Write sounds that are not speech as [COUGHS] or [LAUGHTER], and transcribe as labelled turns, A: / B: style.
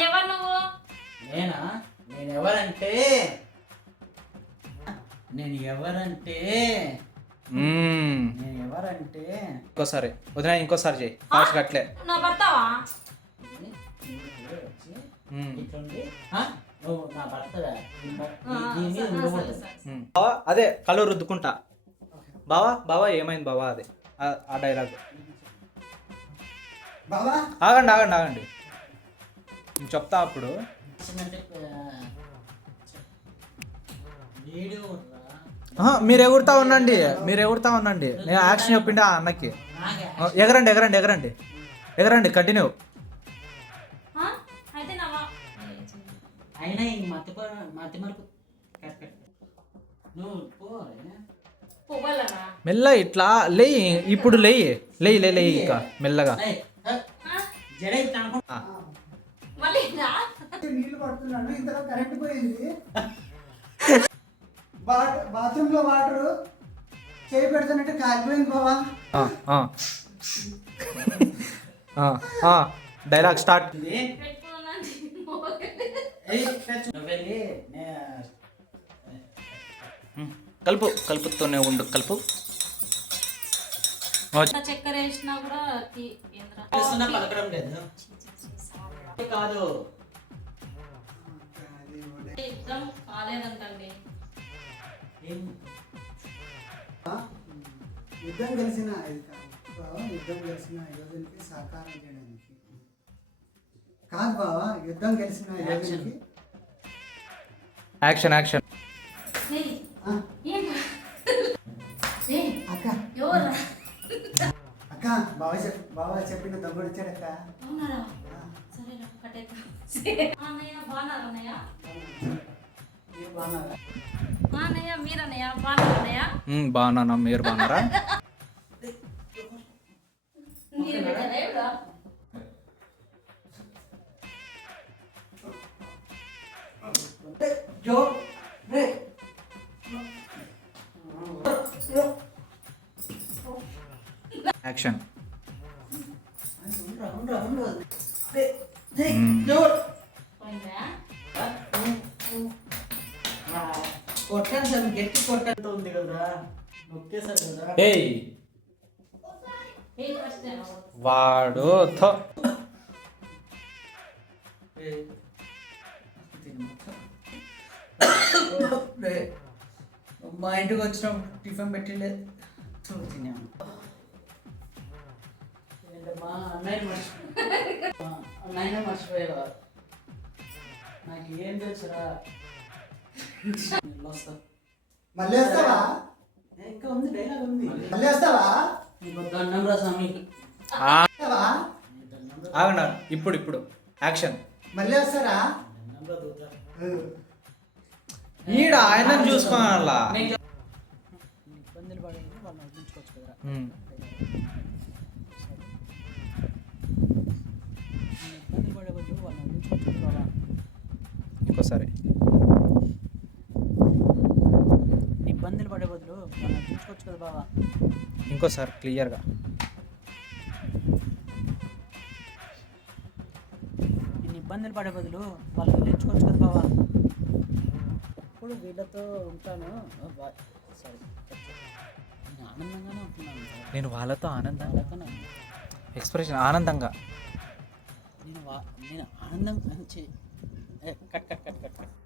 A: ఎవరు నువ్వు?
B: నేనా? నేను ఎవరంటే? నేను ఎవరంటే. నేను ఎవరంటే?
C: ఇంకోసారి. వదిన ఇంకోసారి చేయి ఫాస్ట్ అట్లే
A: నా భర్తవా.
C: బావా అదే కళ్ళు రుద్దుకుంటా. బావా బావా ఏమైంది బావా అదే? ఆ- ఆ డైలాగ్.
D: బావా?
C: ఆగండి ఆగండి ఆగండి. నేను చెప్తా అప్పుడు. మీరు ఎగురుతా ఉండండి. మీరు ఎగురుతా ఉండండి. నేను యాక్షన్ చెప్పిండే ఆ అన్నకి. ఎగరండి ఎగరండి ఎగరండి. ఎగరండి కంటిన్యూ.
B: అయినా ఈ మతి మతి
C: మెల్ల ఇట్లా లేయి. ఇప్పుడు లేయి. లేయి లే లేయి ఇక. మెల్లగా.
A: మళ్ళీ
D: నీళ్ళు పడుతున్నాను ఇంతలో కరెంట్ పోయింది. వాటర్ బాత్రూమ్లో వాటర్ చేయి పెడుతున్నట్టు కాలిపోయింది బావా.
C: ఆ, ఆ. ఆ, ఆ. Dialogue start. కలుపు కలుపుతూనే ఉండు కలుపు.
A: చక్కెర వేసినా కూడా
B: పలకడం లేదు. కాదు.
A: యుద్ధం కాలేదంటండి.
B: ఏం?
D: యుద్ధం కలిసిన ఇది కాదు. బావా యుద్ధం కలిసిన యోధునికి సహకారం చేయడానికి. కాదు బావా యుద్ధం కలిసిన యోధునికి
C: యాక్షన్ యాక్షన్
D: అక్క. అక్క బావ చెప్ బావ చెప్పిన తమ్ముడు వచ్చాడక్క.
A: అవునారా అన్నయ్య బాగున్నారు అన్నయ్య
D: మీరు
A: అన్నయ్య బాగున్నారు? అన్నయ్య
C: బాగున్నా మీరు బాగున్నారా
A: మీరు పెట్టారా
C: యాక్షన్
A: పోయిందా?
B: కొట్టాను సార్ గట్టి కొట్టంత ఉంది కదరా. నొక్కేశారు కదా.
C: ఏయ్. వాడు. [COUGHS]
B: మా ఇంటికి వచ్చిన టిఫిన్ పెట్టిలే తిన్నాము ఏంటమ్మా అన్నయ్య అన్నయ్య మర్చిపోయావా నాకు ఏం తెలుసురా? వస్తా.
D: మళ్ళీ వస్తావా?
B: ఇంకా ఉంది డైలాగ్ ఉంది.
D: మళ్ళీ వస్తావా?
B: నీకు దండం రా స్వామి.
C: ఆగండి ఇప్పుడు ఇప్పుడు. యాక్షన్.
D: మళ్ళీ వస్తారా?
C: ఈడ ఆయన చూసుకోవాలా?
B: నేను ఇబ్బందులు పడేది వాళ్ళు నవ్వించుకోవచ్చు కదరా
C: ఇంకోసారి
B: ఇబ్బందులు పడే బదులు నవ్వించుకోవచ్చు కదా బాబా
C: ఇంకోసారి క్లియర్గా.
B: నేను ఇబ్బందులు పడే బదులు వాళ్ళు వదిలించుకోవచ్చు కదా బాబా ఇప్పుడు వీళ్ళతో ఉంటాను. సారీ. నేను ఆనందంగానే ఉంటున్నాను. సార్.
C: నేను వాళ్ళతో ఆనందంగా. ఎక్స్ప్రెషన్ ఆనందంగా.
B: నేను వా నేను ఆనందం カッカッ。